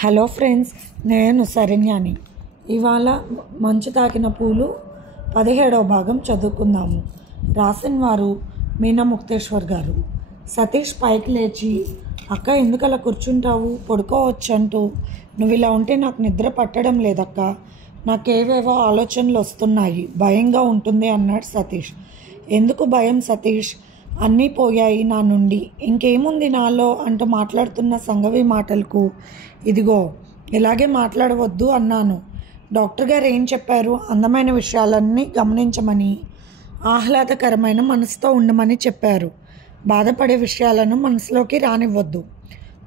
Hello friends, నేను శరణ్యాని. ఇవాళ మంచు తాకిన పూలు 17వ భాగం చదువుకుందాము. రాసిన వారు మీనా ముక్తేశ్వర్ గారు. సతీష్ పైకి లేచి, అక్క ఎందుకలా కూర్చుంటావు, పడుకోవచ్చు అంటూ, నువ్వు ఇలా ఉంటే నాకు నిద్ర పట్టడం లేదక్క, నాకేవేవో ఆలోచనలు వస్తున్నాయి, భయంగా ఉంటుంది అన్నాడు సతీష్. ఎందుకు భయం సతీష్? అన్నీ పోయాయి నా నుండి, ఇంకేముంది నాలో అంటూ మాట్లాడుతున్న సంగవి మాటలకు, ఇదిగో ఇలాగే మాట్లాడవద్దు అన్నాను. డాక్టర్ గారు ఏం చెప్పారు? అందమైన విషయాలన్నీ గమనించమని, ఆహ్లాదకరమైన మనసుతో ఉండమని చెప్పారు. బాధపడే విషయాలను మనసులోకి రానివ్వద్దు.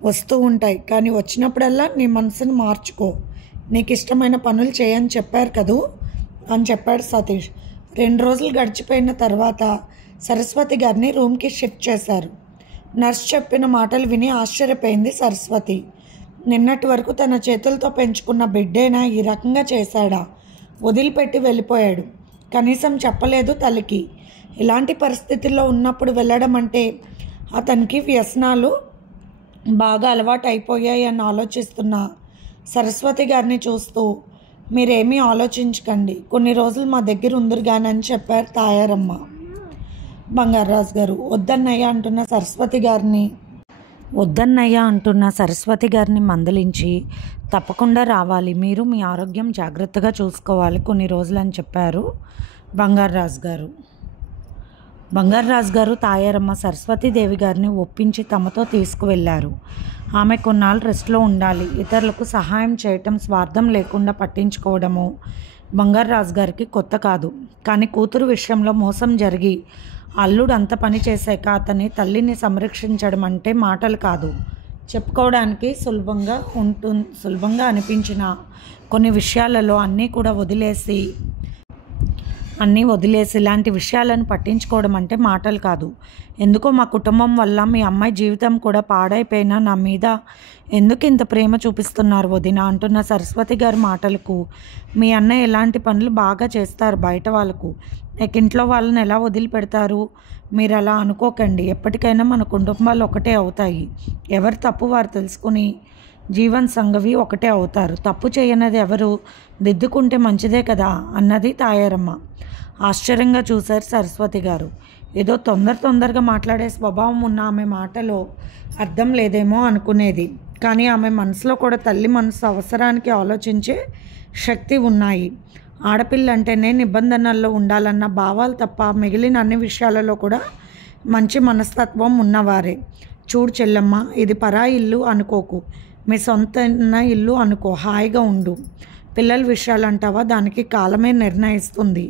వస్తూ ఉంటాయి, కానీ వచ్చినప్పుడల్లా నీ మనసును మార్చుకో. నీకు ఇష్టమైన పనులు చేయని చెప్పారు కదూ అని చెప్పాడు సతీష్. 2 రోజులు గడిచిపోయిన తర్వాత సరస్వతి గారిని రూమ్కి షిఫ్ట్ చేశారు. నర్స్ చెప్పిన మాటలు విని ఆశ్చర్యపోయింది సరస్వతి. నిన్నటి వరకు తన చేతులతో పెంచుకున్న బిడ్డేనా ఈ రకంగా చేశాడా? వదిలిపెట్టి వెళ్ళిపోయాడు, కనీసం చెప్పలేదు తల్లికి. ఇలాంటి పరిస్థితుల్లో ఉన్నప్పుడు వెళ్ళడం అంటే అతనికి వ్యసనాలు బాగా అలవాటు అయిపోయాయి అని ఆలోచిస్తున్న సరస్వతి గారిని చూస్తూ, మీరేమీ ఆలోచించకండి, కొన్ని రోజులు మా దగ్గర ఉందిరుగానని చెప్పారు తాయారమ్మ. బంగారాజు గారు వద్దన్నయ్య అంటున్న సరస్వతి గారిని మందలించి, తప్పకుండా రావాలి, మీరు మీ ఆరోగ్యం జాగ్రత్తగా చూసుకోవాలి కొన్ని రోజులని చెప్పారు బంగారాజు గారు తాయారమ్మ సరస్వతీదేవి గారిని ఒప్పించి తమతో తీసుకువెళ్ళారు. ఆమె కొన్నాళ్ళు రెస్ట్లో ఉండాలి, ఇతరులకు సహాయం చేయటం, స్వార్థం లేకుండా పట్టించుకోవడము బంగారాజు గారికి కొత్త కాదు. కానీ కూతురు విషయంలో మోసం జరిగి అల్లుడు అంత పని చేశాక అతని తల్లిని సంరక్షించడం అంటే మాటలు కాదు. చెప్పుకోవడానికి సులభంగా అనిపించిన కొన్ని విషయాలలో అన్నీ వదిలేసి ఇలాంటి విషయాలను పట్టించుకోవడం అంటే మాటలు కాదు. ఎందుకో మా కుటుంబం వల్ల మీ అమ్మాయి జీవితం కూడా పాడైపోయినా నా మీద ఎందుకు ఇంత ప్రేమ చూపిస్తున్నారు వదిన అంటున్న సరస్వతి గారి మాటలకు, మీ అన్నయ్య ఎలాంటి పనులు బాగా చేస్తారు బయట వాళ్ళకు, ఇంట్లో వాళ్ళని ఎలా వదిలిపెడతారు? మీరు అలా అనుకోకండి, ఎప్పటికైనా మన కుటుంబాలు ఒకటే అవుతాయి. ఎవరి తప్పు వారు తెలుసుకుని జీవన్ సంగవి ఒకటే అవుతారు. తప్పు చేయనది ఎవరు, దిద్దుకుంటే మంచిదే కదా అన్నది తాయారమ్మ. ఆశ్చర్యంగా చూశారు సరస్వతి గారు. ఏదో తొందరగా మాట్లాడే స్వభావం ఉన్న ఆమె మాటలో అర్థం లేదేమో అనుకునేది. కానీ ఆమె మనసులో కూడా తల్లి మనసు అవసరానికి ఆలోచించే శక్తి ఉన్నాయి. ఆడపిల్ల అంటేనే నిబంధనల్లో ఉండాలన్న భావాలు తప్ప మిగిలిన అన్ని విషయాలలో కూడా మంచి మనస్తత్వం ఉన్నవారే. చూడు చెల్లమ్మ, ఇది పరాయి ఇల్లు అనుకోకు, మీ సొంత ఇల్లు అనుకో, హాయిగా ఉండు. పిల్లల విషయాలు అంటావా, దానికి కాలమే నిర్ణయిస్తుంది,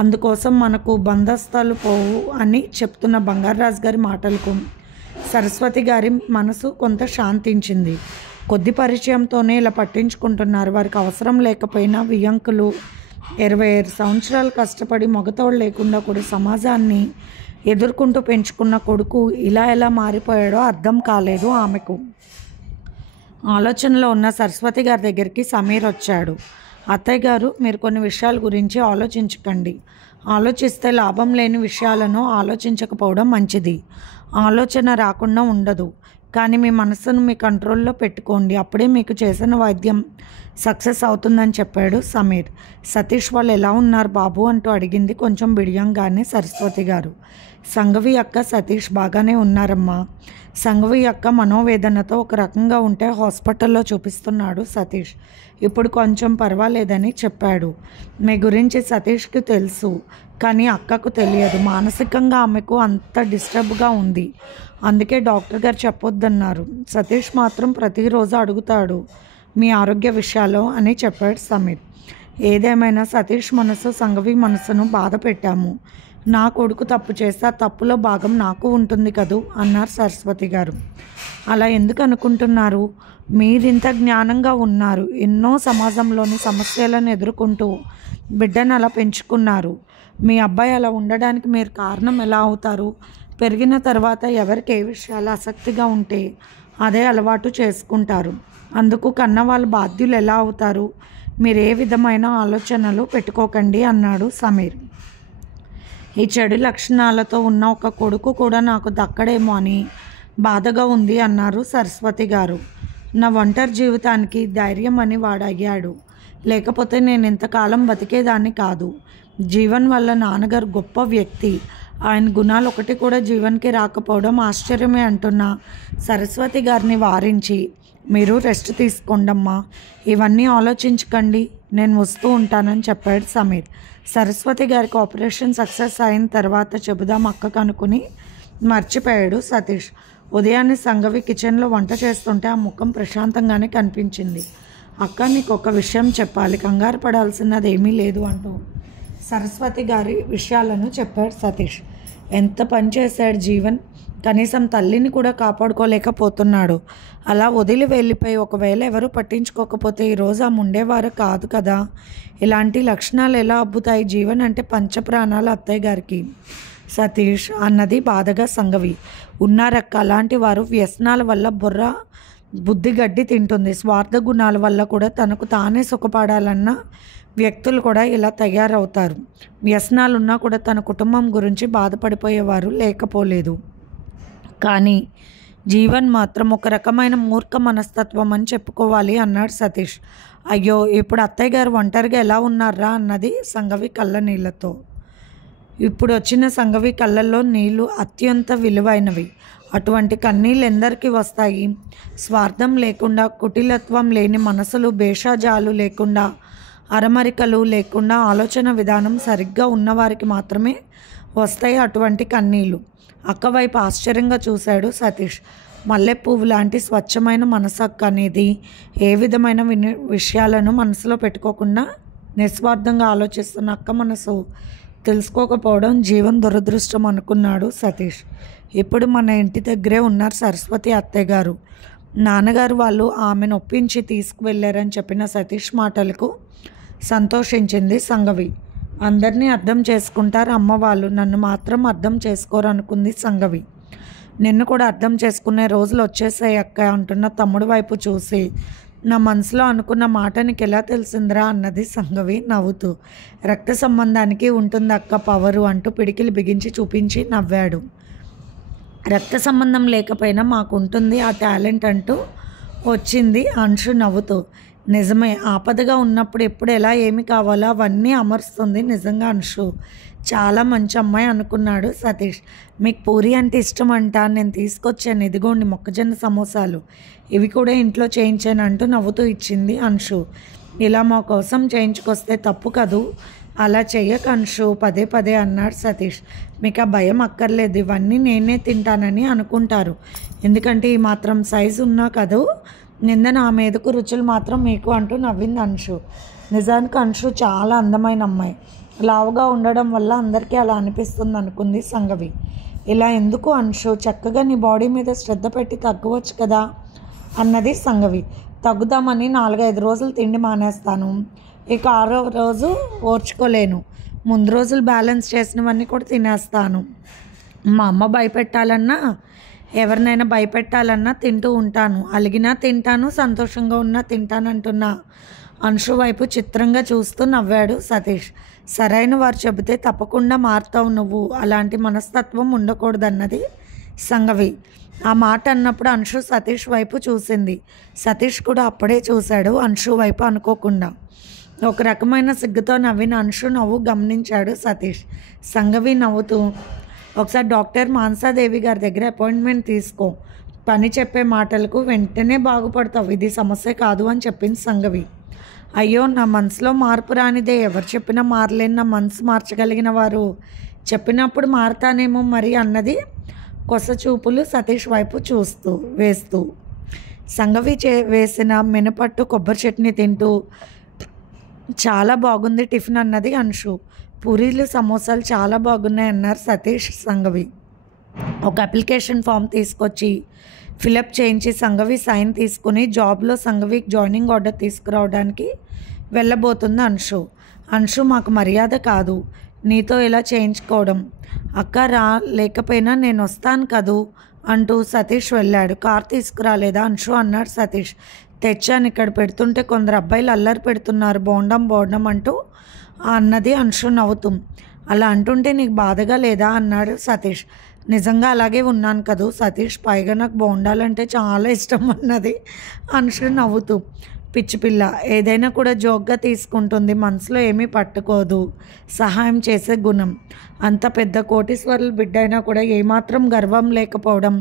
అందుకోసం మనకు బంధస్తాలు పోవు అని చెప్తున్న బంగారాజు గారి మాటలకు సరస్వతి గారి మనసు కొంత శాంతించింది. కొద్ది పరిచయంతోనే ఇలా పట్టించుకుంటున్నారు, వారికి అవసరం లేకపోయినా వియంకులు 25 సంవత్సరాలు కష్టపడి మగతోడు లేకుండా కూడా సమాజాన్ని ఎదుర్కొంటూ పెంచుకున్న కొడుకు ఇలా ఎలా మారిపోయాడో అర్థం కాలేదు ఆమెకు. ఆలోచనలో ఉన్న సరస్వతి గారి దగ్గరికి సమీర్ వచ్చాడు. అత్తయ్య గారు, మీరు కొన్ని విషయాల గురించి ఆలోచించకండి, ఆలోచిస్తే లాభం లేని విషయాలను ఆలోచించకపోవడం మంచిది. ఆలోచన రాకుండా ఉండదు, కానీ మీ మనసును మీ కంట్రోల్లో పెట్టుకోండి, అప్పుడే మీకు చేసిన వైద్యం సక్సెస్ అవుతుందని చెప్పాడు సమీర్. సతీష్ వాళ్ళు ఎలా ఉన్నారు బాబు అంటూ అడిగింది కొంచెం బిడియంగానే సరస్వతి గారు. సంగవి అక్క, సతీష్ బాగానే ఉన్నారమ్మా. సంగవి అక్క మనోవేదనతో ఒక రకంగా ఉంటే హాస్పిటల్లో చూపిస్తున్నాడు సతీష్, ఇప్పుడు కొంచెం పర్వాలేదని చెప్పాడు. మీ గురించి సతీష్కి తెలుసు, కానీ అక్కకు తెలియదు. మానసికంగా ఆమెకు అంత డిస్టర్బ్గా ఉంది, అందుకే డాక్టర్ గారు చెప్పొద్దన్నారు. సతీష్ మాత్రం ప్రతిరోజు అడుగుతాడు మీ ఆరోగ్య విషయాలు అని చెప్పాడు సమీర్. ఏదేమైనా సతీష్ మనసు సంగవి మనసును బాధ పెట్టాము. నా కొడుకు తప్పు చేస్తే ఆ తప్పులో భాగం నాకు ఉంటుంది కదూ అన్నారు సరస్వతి గారు. అలా ఎందుకు అనుకుంటున్నారు? మీరింత జ్ఞానంగా ఉన్నారు, ఎన్నో సమాజంలోని సమస్యలను ఎదుర్కొంటూ బిడ్డను అలా పెంచుకున్నారు. మీ అబ్బాయి అలా ఉండడానికి మీరు కారణం ఎలా అవుతారు? పెరిగిన తర్వాత ఎవరికి ఏ విషయాలు ఆసక్తిగా ఉంటే అదే అలవాటు చేసుకుంటారు, అందుకు కన్నవాళ్ళు బాధ్యులు ఎలా అవుతారు? మీరు ఏ విధమైన ఆలోచనలు పెట్టుకోకండి అన్నాడు సమీర్. ఈ చెడు లక్షణాలతో ఉన్న ఒక కొడుకు కూడా నాకు దక్కడేమో అని బాధగా ఉంది అన్నారు సరస్వతి గారు. నా ఒంటరి జీవితానికి ధైర్యం అని వాడయ్యాడు. లేకపోతే నేను ఇంతకాలం బతికేదాన్ని కాదు. జీవన్ వల్ల నాన్నగారు గొప్ప వ్యక్తి. ఆయన గుణాలు ఒకటి కూడా జీవన్కి రాకపోవడం ఆశ్చర్యమే అంటున్న సరస్వతి గారిని వారించి, మీరు రెస్ట్ తీసుకోండమ్మా, ఇవన్నీ ఆలోచించకండి, నేను వస్తూ ఉంటానని చెప్పాడు సమీర్. సరస్వతి గారికి ఆపరేషన్ సక్సెస్ అయిన తర్వాత చెబుదాం అక్కకు అనుకుని మర్చిపోయాడు సతీష్. ఉదయాన్నే సంగవి కిచెన్లో వంట చేస్తుంటే ఆ ముఖం ప్రశాంతంగానే కనిపించింది. అక్క, నీకు ఒక విషయం చెప్పాలి, కంగారు పడాల్సినది ఏమీ లేదు అంటూ సరస్వతి గారి విషయాలను చెప్పాడు సతీష్. ఎంత పని చేశాడు జీవన్, కనీసం తల్లిని కూడా కాపాడుకోలేకపోతున్నాడు. అలా వదిలి వెళ్ళిపోయి ఒకవేళ ఎవరు పట్టించుకోకపోతే ఈరోజు ఆమె ఉండేవారు కాదు కదా. ఇలాంటి లక్షణాలు ఎలా అబ్బుతాయి? జీవన్ అంటే పంచప్రాణాలు అత్తయ్య గారికి సతీష్ అన్నది బాధగా సంగవి. ఉన్నారక్క, అలాంటి వారు వ్యసనాల వల్ల బుద్ధి గడ్డి తింటుంది. స్వార్థ గుణాల వల్ల కూడా తనకు తానే సుఖపడాలన్న వ్యక్తులు కూడా ఇలా తయారవుతారు. వ్యసనాలున్నా కూడా తన కుటుంబం గురించి బాధపడిపోయేవారు లేకపోలేదు. కానీ జీవన్ మాత్రం ఒక రకమైన మూర్ఖ మనస్తత్వం అని చెప్పుకోవాలి అన్నాడు సతీష్. అయ్యో, ఇప్పుడు అత్తయ్య గారు ఒంటరిగా ఎలా ఉన్నారా అన్నది సంగవి కళ్ళ నీళ్లతో. ఇప్పుడు వచ్చిన సంగవి కళ్ళల్లో నీళ్లు అత్యంత విలువైనవి. అటువంటి కన్నీళ్ళు ఎందరికీ వస్తాయి? స్వార్థం లేకుండా, కుటిలత్వం లేని మనసులు, భేషజాలు లేకుండా, అరమరికలు లేకుండా ఆలోచన విధానం సరిగ్గా ఉన్నవారికి మాత్రమే వస్తాయి అటువంటి కన్నీళ్ళు. అక్క వైపు ఆశ్చర్యంగా చూశాడు సతీష్. మల్లెపువ్వు లాంటి స్వచ్ఛమైన మనసు అక్క అనేది. ఏ విధమైన విషయాలను మనసులో పెట్టుకోకుండా నిస్వార్థంగా ఆలోచిస్తున్న అక్క మనసు తెలుసుకోకపోవడం జీవన్ దురదృష్టం అనుకున్నాడు సతీష్. ఇప్పుడు మన ఇంటి దగ్గరే ఉన్నారు సరస్వతి అత్తయ్య గారు. నాన్నగారు వాళ్ళు ఆమెను ఒప్పించి తీసుకువెళ్ళారని చెప్పిన సతీష్ మాటలకు సంతోషించింది సంగవి. అందరినీ అర్థం చేసుకుంటారు అమ్మ వాళ్ళు, నన్ను మాత్రం అర్థం చేసుకోరు అనుకుంది సంగవి. నిన్ను కూడా అర్థం చేసుకునే రోజులు వచ్చేసాయి అక్క అంటున్న తమ్ముడు వైపు చూసి, నా మనసులో అనుకున్న మాట నీకు ఎలా తెలిసిందిరా అన్నది సంగవి నవ్వుతూ. రక్త సంబంధానికి ఉంటుంది అక్క పవరు అంటూ పిడికిలు బిగించి చూపించి నవ్వాడు. రక్త సంబంధం లేకపోయినా మాకు ఉంటుంది ఆ టాలెంట్ అంటూ వచ్చింది అంశు నవ్వుతూ. నిజమే, ఆపదగా ఉన్నప్పుడు ఎప్పుడు ఎలా ఏమి కావాలో అవన్నీ అమరుస్తుంది నిజంగా అంశు. చాలా మంచి అమ్మాయి అనుకున్నాడు సతీష్. మీకు పూరి అంటే ఇష్టం అంట, నేను తీసుకొచ్చాను, ఇదిగోండి మొక్కజొన్న సమోసాలు, ఇవి కూడా ఇంట్లో చేయించాను అంటూ నవ్వుతూ ఇచ్చింది అంశు. ఇలా మా కోసం చేయించుకొస్తే తప్పు కదూ, అలా చెయ్యక అంశు పదే పదే అన్నాడు సతీష్. మీకు ఆ భయం అక్కర్లేదు, ఇవన్నీ నేనే తింటానని అనుకుంటారు, ఎందుకంటే ఈ మాత్రం సైజు ఉన్నా కదూ, నింద నా మీదకు, రుచులు మాత్రం మీకు అంటూ నవ్వింది అంశు. నిజానికి అంశు చాలా అందమైన అమ్మాయి. లావుగా ఉండడం వల్ల అందరికీ అలా అనిపిస్తుంది అనుకుంది సంగవి. ఇలా ఎందుకు అంశు, చక్కగా నీ బాడీ మీద శ్రద్ధ పెట్టి తగ్గవచ్చు కదా అన్నది సంగవి. తగ్గుదామని 4-5 రోజులు తిండి మానేస్తాను, ఇక 6వ రోజు ఓర్చుకోలేను, ముందు రోజులు బ్యాలెన్స్ చేసినవన్నీ కూడా తినేస్తాను. మా అమ్మ భయపెట్టాలన్నా, ఎవరినైనా భయపెట్టాలన్నా తింటూ ఉంటాను, అలిగినా తింటాను, సంతోషంగా ఉన్నా తింటానంటున్నా అంశు వైపు చిత్రంగా చూస్తూ నవ్వాడు సతీష్. సరైన వారు చెబితే తప్పకుండా మారుతావు నువ్వు, అలాంటి మనస్తత్వం ఉండకూడదన్నది సంగవి. ఆ మాట అన్నప్పుడు అంశు సతీష్ వైపు చూసింది. సతీష్ కూడా అప్పుడే చూశాడు అంశు వైపు అనుకోకుండా. ఒక రకమైన సిగ్గుతో నవ్విన అంశు నవ్వు గమనించాడు సతీష్. సంగవి నవ్వుతూ, ఒకసారి డాక్టర్ మానసాదేవి గారి దగ్గర అపాయింట్మెంట్ తీసుకో, పని చెప్పే మాటలకు వెంటనే బాగుపడతావు, ఇది సమస్య కాదు అని చెప్పింది సంగవి. అయ్యో, నా మనసులో మార్పు రానిదే, ఎవరు చెప్పినా మారలేని నా మనసు మార్చగలిగిన వారు చెప్పినప్పుడు మారతానేమో మరి అన్నది కొస చూపులు సతీష్ వైపు వేస్తూ. సంగవి వేసిన మినపట్టు కొబ్బరి చట్నీ తింటూ, చాలా బాగుంది టిఫిన్ అన్నది అంశు. పూరీలు సమోసాలు చాలా బాగున్నాయి అన్నారు సతీష్ సంగవి. ఒక అప్లికేషన్ ఫామ్ తీసుకొచ్చి ఫిలప్ చేయించి సంగవి సైన్ తీసుకుని జాబ్లో సంగవికి జాయినింగ్ ఆర్డర్ తీసుకురావడానికి వెళ్ళబోతుంది అంశు. అంశు, మాకు మర్యాద కాదు నీతో ఇలా చేయించుకోవడం, అక్క రా లేకపోయినా నేను వస్తాను కదూ అంటూ సతీష్ వెళ్ళాడు. కార్ తీసుకురాలేదా అంశు అన్నాడు సతీష్. తెచ్చాను, ఇక్కడ పెడుతుంటే కొందరు అబ్బాయిలు అల్లరి పెడుతున్నారు, బోండం అంటూ అన్నది అంశు నవ్వుతూ. అలా అంటుంటే నీకు బాధగా లేదా అన్నాడు సతీష్. నిజంగా అలాగే ఉన్నాను కదూ సతీష్, పైగా నాకు బోండాలంటే చాలా ఇష్టం అన్నది అనుష నవ్వుతూ. పిచ్చి పిల్ల, ఏదైనా కూడా జోక్గా తీసుకుంటుంది, మనసులో ఏమీ పట్టుకోదు, సహాయం చేసే గుణం. అంత పెద్ద కోటీశ్వరుల బిడ్డ అయినా కూడా ఏమాత్రం గర్వం లేకపోవడం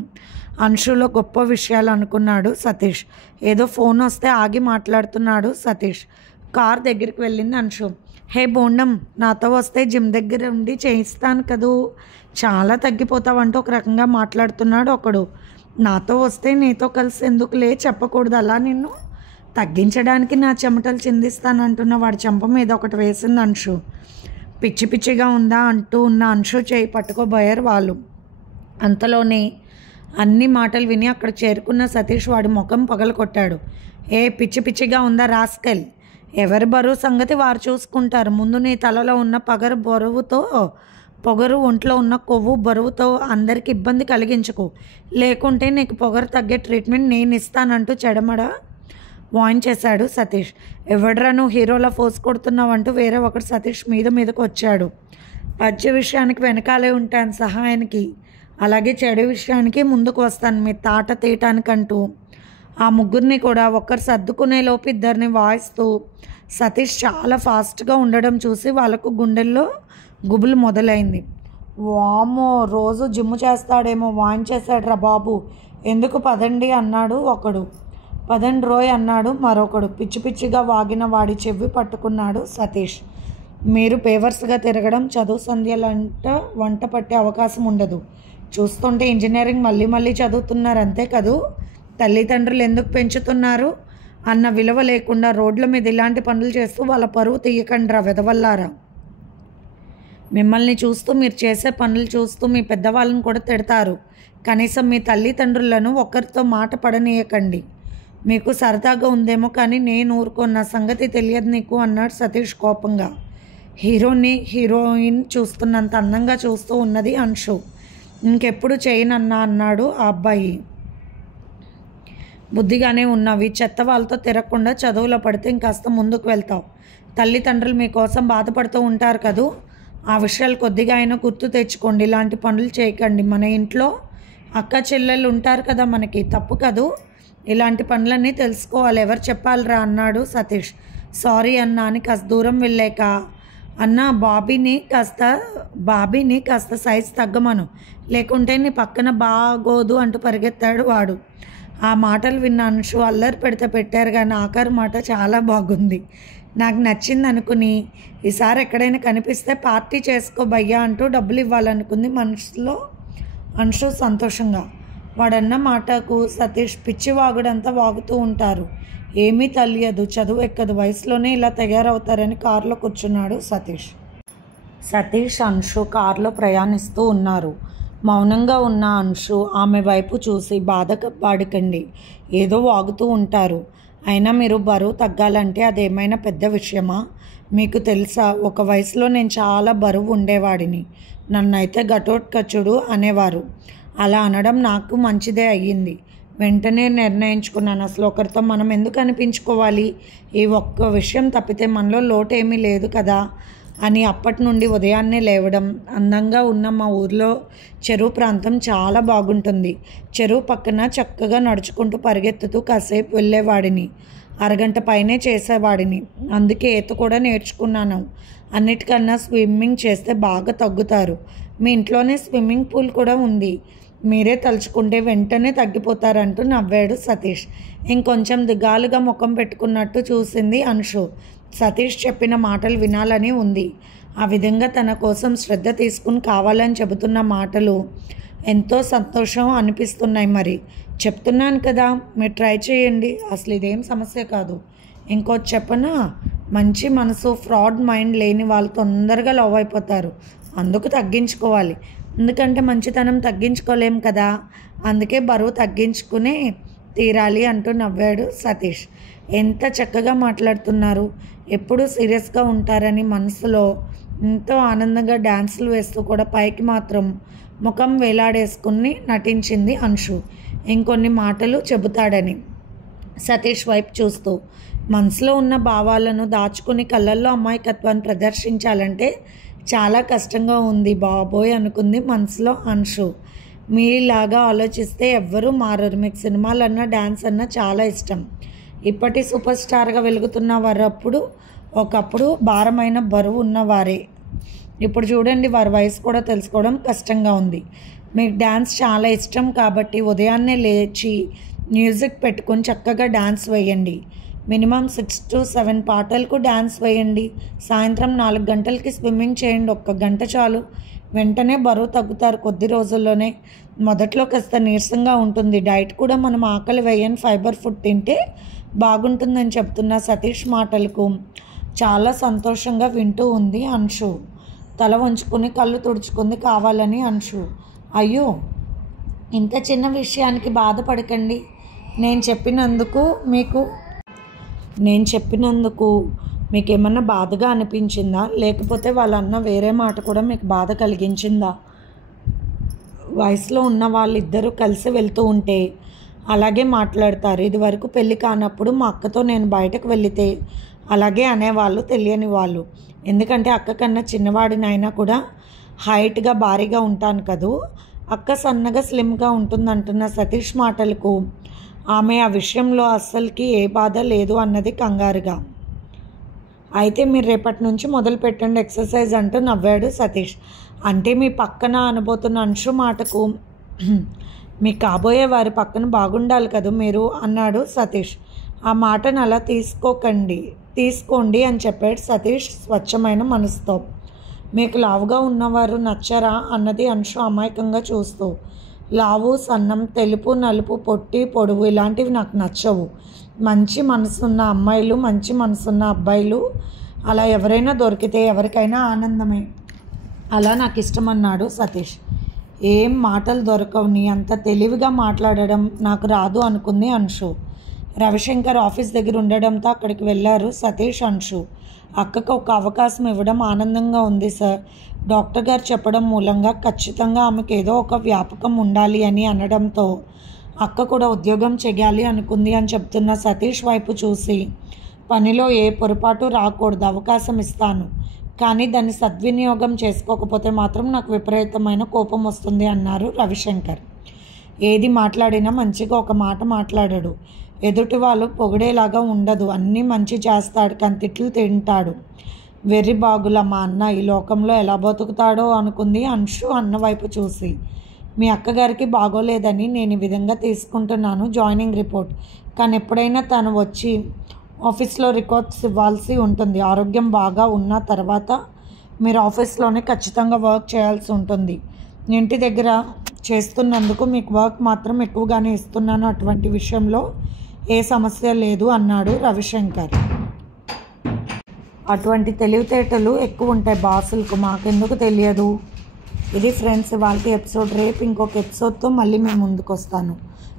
అంశులో గొప్ప విషయాలు అనుకున్నాడు సతీష్. ఏదో ఫోన్ వస్తే ఆగి మాట్లాడుతున్నాడు సతీష్. కార్ దగ్గరికి వెళ్ళింది అంశు. హే బోండం, నాతో వస్తే జిమ్ దగ్గర ఉండి చేయిస్తాను కదూ, చాలా తగ్గిపోతావంటూ ఒక రకంగా మాట్లాడుతున్నాడు ఒకడు. నాతో వస్తే నీతో కలిసి ఎందుకులే, చెప్పకూడదు అలా, నిన్ను తగ్గించడానికి నా చెమటలు చిందిస్తానంటున్న వాడి చెంప మీద ఒకటి వేసింది అంశు. పిచ్చి పిచ్చిగా ఉందా అంటూ ఉన్న అంశు చేయి పట్టుకోబోయారు వాళ్ళు. అంతలోనే అన్ని మాటలు విని అక్కడ చేరుకున్న సతీష్ వాడి ముఖం పగలకొట్టాడు. ఏ పిచ్చి పిచ్చిగా ఉందా రాస్కెల్, ఎవరి బరువు సంగతి వారు చూసుకుంటారు, ముందు నీ తలలో ఉన్న పొగరు ఒంట్లో ఉన్న కొవ్వు బరువుతో అందరికి ఇబ్బంది కలిగించుకో, లేకుంటే నీకు పొగరు తగ్గే ట్రీట్మెంట్ నేను ఇస్తానంటూ చెడమడ వాయిన్ చేశాడు సతీష్. ఎవడ్రా నువ్వు హీరోలా ఫోర్స్ కొడుతున్నావంటూ వేరే ఒకడు సతీష్ మీదకు వచ్చాడు. మంచి విషయానికి వెనకాలే ఉంటాను సహాయానికి, అలాగే చెడు విషయానికి ముందుకు వస్తాను మీ తాట తీయటానికంటూ ఆ ముగ్గురిని కూడా ఒక్కరు సర్దుకునే లోపు ఇద్దరిని వాయిస్తూ సతీష్ చాలా ఫాస్ట్గా ఉండడం చూసి వాళ్ళకు గుండెల్లో గుబులు మొదలైంది. వామో, రోజు జిమ్ చేస్తాడేమో, వాయిన్ చేశాడ్రా బాబు, ఎందుకు పదండి అన్నాడు ఒకడు. పదండి రోయ్ అన్నాడు మరొకడు. పిచ్చి పిచ్చిగా వాగిన వాడి చెవి పట్టుకున్నాడు సతీష్. మీరు పేవర్స్గా తిరగడం, చదువు సంధ్యలంట వంట పట్టే అవకాశం ఉండదు, చూస్తుంటే ఇంజనీరింగ్ మళ్ళీ చదువుతున్నారు అంతే కదూ, తల్లిదండ్రులు ఎందుకు పెంచుతున్నారు అన్న విలువ లేకుండా రోడ్ల మీద ఇలాంటి పనులు చేస్తూ వాళ్ళ పరువు తీయకండ్రా వెదవల్లారా. మిమ్మల్ని చూస్తూ, మీరు చేసే పనులు చూస్తూ మీ పెద్దవాళ్ళని కూడా తిడతారు, కనీసం మీ తల్లిదండ్రులను ఒక్కరితో మాట పడనీయకండి. మీకు సరదాగా ఉందేమో కానీ నేను ఊరుకున్న సంగతి తెలియదు నీకు అన్నాడు సతీష్ కోపంగా. హీరోయిన్ చూస్తున్నంత అందంగా చూస్తూ ఉన్నది అంశు. ఇంకెప్పుడు చేయనన్నా అన్నాడు ఆ అబ్బాయి. బుద్ధిగానే ఉన్నవి, చెత్త వాళ్ళతో తిరగకుండా చదువులో పడితే ఇంకాస్త ముందుకు వెళ్తావు. తల్లిదండ్రులు మీకోసం బాధపడుతూ ఉంటారు కదూ, ఆ విషయాలు కొద్దిగా అయినా గుర్తు తెచ్చుకోండి, ఇలాంటి పనులు చేయకండి. మన ఇంట్లో అక్క చెల్లెళ్ళు ఉంటారు కదా మనకి, తప్పు కదూ, ఇలాంటి పనులన్నీ తెలుసుకోవాలి, ఎవరు చెప్పాలిరా అన్నాడు సతీష్. సారీ అన్నా అని కాస్త దూరం వెళ్ళాక అన్న బాబీని కాస్త సైజ్ తగ్గమను, లేకుంటే నీ పక్కన బాగోదు అంటూ పరిగెత్తాడు వాడు. ఆ మాటలు విన్న అంశు అల్లరి పెడితే పెట్టారు కానీ ఆఖరి మాట చాలా బాగుంది, నాకు నచ్చింది అనుకుని ఈసారి ఎక్కడైనా కనిపిస్తే పార్టీ చేసుకో భయ్యా అంటూ డబ్బులు ఇవ్వాలనుకుంది మనసులో అంశు సంతోషంగా. వాడన్న మాటకు సతీష్ పిచ్చివాగుడంతా వాగుతూ ఉంటారు, ఏమీ తెలియదు, చదువు ఎక్కదు, వయసులోనే ఇలా తయారవుతారని కారులో కూర్చున్నాడు సతీష్ అంశు కారులో ప్రయాణిస్తూ ఉన్నారు. మౌనంగా ఉన్న అంశు ఆమె వైపు చూసి బాధపడకండి, ఏదో వాగుతూ ఉంటారు, అయినా మీరు బరువు తగ్గాలంటే అదేమైనా పెద్ద విషయమా, మీకు తెలుసా, ఒక వయసులో నేను చాలా బరువు ఉండేవాడిని, నన్నైతే ఘటోత్కచుడు అనేవారు, అలా అనడం నాకు మంచిదే అయ్యింది, వెంటనే నిర్ణయించుకున్నాను, అసలు ఒకరితో మనం ఎందుకు అనిపించుకోవాలి, ఈ ఒక్క విషయం తప్పితే మనలో లోటు ఏమీ లేదు కదా అని అప్పటి నుండి ఉదయాన్నే లేవడం. అందంగా ఉన్న మా ఊర్లో చెరువు ప్రాంతం చాలా బాగుంటుంది, చెరువు పక్కన చక్కగా నడుచుకుంటూ పరిగెత్తుతూ కాసేపు వెళ్ళేవాడిని, అరగంట పైనే చేసేవాడిని, అందుకే ఈత కూడా నేర్చుకున్నాను, అన్నిటికన్నా స్విమ్మింగ్ చేస్తే బాగా తగ్గుతారు, మీ ఇంట్లోనే స్విమ్మింగ్ పూల్ కూడా ఉంది, మీరే తలుచుకుంటే వెంటనే తగ్గిపోతారంటూ నవ్వాడు సతీష్. ఇంకొంచెం దిగాలుగా ముఖం పెట్టుకున్నట్టు చూసింది అంశు. సతీష్ చెప్పిన మాటలు వినాలని ఉంది, ఆ విధంగా తన కోసం శ్రద్ధ తీసుకుని కావాలని చెబుతున్న మాటలు ఎంతో సంతోషం అనిపిస్తున్నాయి. మరి చెప్తున్నాను కదా, మీరు ట్రై చేయండి, అసలు ఇదేం సమస్య కాదు. ఇంకోటి చెప్పనా, మంచి మనసు ఫ్రాడ్ మైండ్ లేని వాళ్ళు తొందరగా లవ్ అయిపోతారు, అందుకు తగ్గించుకోవాలి, ఎందుకంటే మంచితనం తగ్గించుకోలేం కదా, అందుకే బరువు తగ్గించుకునే తీరాలి అంటూ నవ్వాడు సతీష్. ఎంత చక్కగా మాట్లాడుతున్నారు, ఎప్పుడూ సీరియస్గా ఉంటారని మనసులో ఎంతో ఆనందంగా డ్యాన్సులు వేస్తూ కూడా పైకి మాత్రం ముఖం వేలాడేసుకుని నటించింది అంశు. ఇంకొన్ని మాటలు చెబుతాడని సతీష్ వైపు చూస్తూ, మనసులో ఉన్న భావాలను దాచుకుని కళ్ళల్లో అమాయకత్వాన్ని ప్రదర్శించాలంటే చాలా కష్టంగా ఉంది బాబోయ్ అనుకుంది మనసులో అంశు. మీలాగా ఆలోచిస్తే ఎవ్వరూ మారరు. మీకు సినిమాలన్నా డ్యాన్స్ అన్నా చాలా ఇష్టం. ఇప్పటి సూపర్ స్టార్గా వెలుగుతున్న వారు ఒకప్పుడు భారమైన బరువు ఉన్నవారే. ఇప్పుడు చూడండి, వారి వయసు కూడా తెలుసుకోవడం కష్టంగా ఉంది. మీకు డ్యాన్స్ చాలా ఇష్టం కాబట్టి ఉదయాన్నే లేచి మ్యూజిక్ పెట్టుకొని చక్కగా డ్యాన్స్ వేయండి. మినిమం 6 to 7 పాటలకు డ్యాన్స్ వేయండి. సాయంత్రం 4 గంటలకి స్విమ్మింగ్ చేయండి. 1 గంట చాలు. వెంటనే బరువు తగ్గుతారు కొద్ది రోజుల్లోనే. మొదట్లో కాస్త నీరసంగా ఉంటుంది. డైట్ కూడా మనం ఆకలి వేయని ఫైబర్ ఫుడ్ తింటే బాగుంటుందని చెప్తున్న సతీష్ మాటలకు చాలా సంతోషంగా వింటూ ఉంది అంశు. తల వంచుకొని కళ్ళు తుడుచుకుంది కావాలని అంశు. అయ్యో, ఇంత చిన్న విషయానికి బాధపడకండి. నేను చెప్పినందుకు మీకు ఏమన్నా బాధగా అనిపించిందా? లేకపోతే వాళ్ళన్న వేరే మాట కూడా మీకు బాధ కలిగించిందా? వయసులో ఉన్న వాళ్ళిద్దరూ కలిసి వెళ్తూ ఉంటే అలాగే మాట్లాడతారు. ఇది వరకు పెళ్ళి కానప్పుడు మా అక్కతో నేను బయటకు వెళితే అలాగే అనేవాళ్ళు, తెలియని వాళ్ళు. ఎందుకంటే అక్క కన్నా చిన్నవాడినైనా కూడా హైట్గా భారీగా ఉంటాను కదూ. అక్క సన్నగా స్లిమ్గా ఉంటుందంటున్న సతీష్ మాటలకు ఆమె ఆ విషయంలో అస్సలకి ఏ బాధ లేదు అన్నది కంగారుగా. అయితే మీరు రేపటి నుంచి మొదలు పెట్టండి ఎక్సర్సైజ్ అంటూ నవ్వాడు సతీష్. అంటే మీ పక్కన అనబోతున్న అంశు మాటకు మీ కాబోయే వారి పక్కన బాగుండాలి కదా మీరు అన్నాడు సతీష్. ఆ మాటను అలా తీసుకోండి అని చెప్పాడు సతీష్ స్వచ్ఛమైన మనసుతో. మీకు లావుగా ఉన్నవారు నచ్చరా అన్నది అంశు అమాయకంగా చూస్తూ. లావు, సన్నం, తెలుపు, నలుపు, పొట్టి, పొడవు ఇలాంటివి నాకు నచ్చవు. మంచి మనసున్న అమ్మాయిలు, మంచి మనసున్న అబ్బాయిలు అలా ఎవరైనా దొరికితే ఎవరికైనా ఆనందమే. అలా నాకు ఇష్టం అన్నాడు సతీష్. ఏం మాటలు దొరకవు, నీ అంత తెలివిగా మాట్లాడడం నాకు రాదు అనుకుంది అంశు. రవిశంకర్ ఆఫీస్ దగ్గర ఉండడంతో అక్కడికి వెళ్ళారు సతీష్, అంశు. అక్కకు ఒక అవకాశం ఇవ్వడం ఆనందంగా ఉంది సార్. డాక్టర్ గారు చెప్పడం మూలంగా ఖచ్చితంగా ఆమెకు ఏదో ఒక వ్యాపకం ఉండాలి అని అనడంతో అక్క కూడా ఉద్యోగం చెయ్యాలి అనుకుంది అని చెప్తున్న సతీష్ వైపు చూసి, పనిలో ఏ పొరపాటు రాకూడదు, అవకాశం ఇస్తాను, కానీ దాన్ని సద్వినియోగం చేసుకోకపోతే మాత్రం నాకు విపరీతమైన కోపం వస్తుంది అన్నారు రవిశంకర్. ఏది మాట్లాడినా మంచిగా ఒక మాట మాట్లాడాడు. ఎదుటి వాళ్ళు పొగిడేలాగా ఉండదు. అన్నీ మంచి చేస్తాడు కానీ తిట్లు తింటాడు. వెర్రి బాగుల మా అన్న ఈ లోకంలో ఎలా బతుకుతాడో అనుకుంది అంశు అన్న వైపు చూసి. మీ అక్కగారికి బాగోలేదని నేను ఈ విధంగా తీసుకుంటున్నాను జాయినింగ్ రిపోర్ట్. కానీ ఎప్పుడైనా తను వచ్చి ఆఫీస్లో రికార్డ్స్ ఇవ్వాల్సి ఉంటుంది. ఆరోగ్యం బాగా ఉన్న తర్వాత మీరు ఆఫీస్లోనే ఖచ్చితంగా వర్క్ చేయాల్సి ఉంటుంది. ఇంటి దగ్గర చేస్తున్నందుకు మీకు వర్క్ మాత్రం ఎక్కువగానే ఇస్తున్నాను. అటువంటి విషయంలో ఏ సమస్య లేదు అన్నాడు రవిశంకర్. అటువంటి తెలివితేటలు ఎక్కువ ఉంటాయి బాసులకు, మాకెందుకు తెలియదు. ఇది ఫ్రెండ్స్ వాళ్ళ ఎపిసోడ్. రేపు ఇంకొక ఎపిసోడ్తో మళ్ళీ మేము ముందుకు వస్తాను.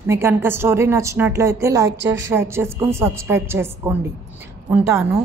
మీకు కనుక స్టోరీ నచ్చినట్లయితే లైక్ చేసి షేర్ చేసుకుని సబ్స్క్రైబ్ చేసుకోండి. ఉంటాను.